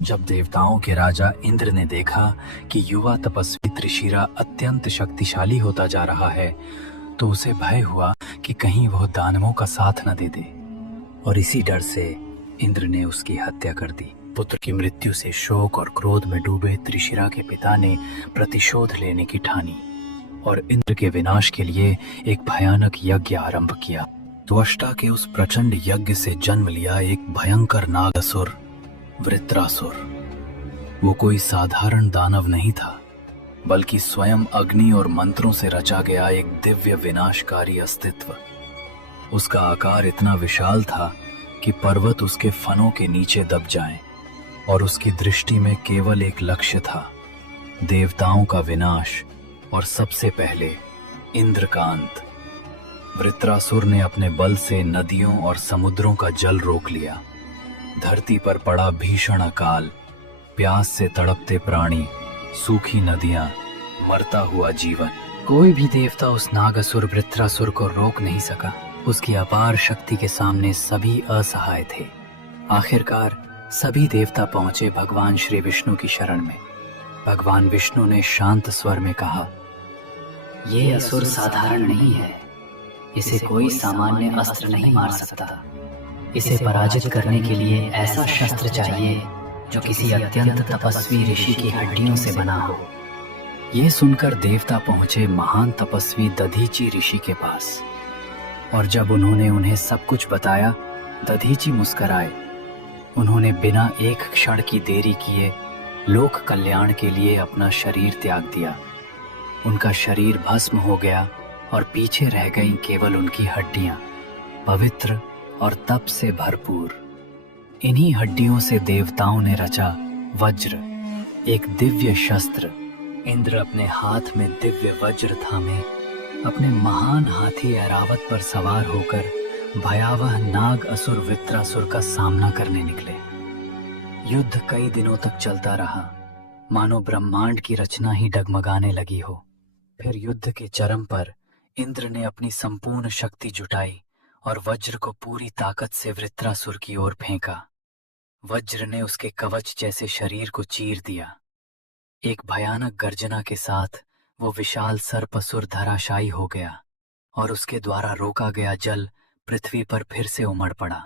जब देवताओं के राजा इंद्र ने देखा कि युवा तपस्वी त्रिशिरा अत्यंत शक्तिशाली होता जा रहा है, तो उसे भय हुआ कि कहीं वह दानवों का साथ न दे दे, और इसी डर से इंद्र ने उसकी हत्या कर दी। पुत्र की मृत्यु से शोक और क्रोध में डूबे त्रिशिरा के पिता ने प्रतिशोध लेने की ठानी और इंद्र के विनाश के लिए एक भयानक यज्ञ आरंभ किया। त्वष्टा के उस प्रचंड यज्ञ से जन्म लिया एक भयंकर नागसुर, वृत्रासुर। वो कोई साधारण दानव नहीं था, बल्कि स्वयं अग्नि और मंत्रों से रचा गया एक दिव्य विनाशकारी अस्तित्व। उसका आकार इतना विशाल था कि पर्वत उसके फनों के नीचे दब जाएं, और उसकी दृष्टि में केवल एक लक्ष्य था, देवताओं का विनाश और सबसे पहले इंद्र का अंत। वृत्रासुर ने अपने बल से नदियों और समुद्रों का जल रोक लिया। धरती पर पड़ा भीषण अकाल, प्यास से तड़पते प्राणी, सूखी नदियां, मरता हुआ जीवन। कोई भी देवता उस नागसुर वृत्रासुर को रोक नहीं सका। उसकी अपार शक्ति के सामने सभी असहाय थे। आखिरकार सभी देवता पहुंचे भगवान श्री विष्णु की शरण में। भगवान विष्णु ने शांत स्वर में कहा, ये असुर साधारण नहीं है। इसे कोई सामान्य अस्त्र नहीं मार सकता। इसे पराजित करने के लिए ऐसा शस्त्र चाहिए जो किसी अत्यंत तपस्वी ऋषि की हड्डियों से बना हो। यह सुनकर देवता पहुंचे महान तपस्वी दधीची ऋषि के पास, और जब उन्होंने उन्हें सब कुछ बताया, दधीची मुस्कुराए। उन्होंने बिना एक क्षण की देरी किए लोक कल्याण के लिए अपना शरीर त्याग दिया। उनका शरीर भस्म हो गया और पीछे रह गईं केवल उनकी हड्डियां, पवित्र और तप से भरपूर। इन्हीं हड्डियों से देवताओं ने रचा वज्र, एक दिव्य शस्त्र। इंद्र अपने हाथ में दिव्य वज्र थामे अपने महान हाथी ऐरावत पर सवार होकर भयावह नाग असुर वृत्रासुर का सामना करने निकले। युद्ध कई दिनों तक चलता रहा, मानो ब्रह्मांड की रचना ही डगमगाने लगी हो। फिर युद्ध के चरम पर इंद्र ने अपनी संपूर्ण शक्ति जुटाई और वज्र को पूरी ताकत से वृत्रासुर की ओर फेंका। वज्र ने उसके कवच जैसे शरीर को चीर दिया। एक भयानक गर्जना के साथ वो विशाल सर्पसुर धराशायी हो गया और उसके द्वारा रोका गया जल पृथ्वी पर फिर से उमड़ पड़ा।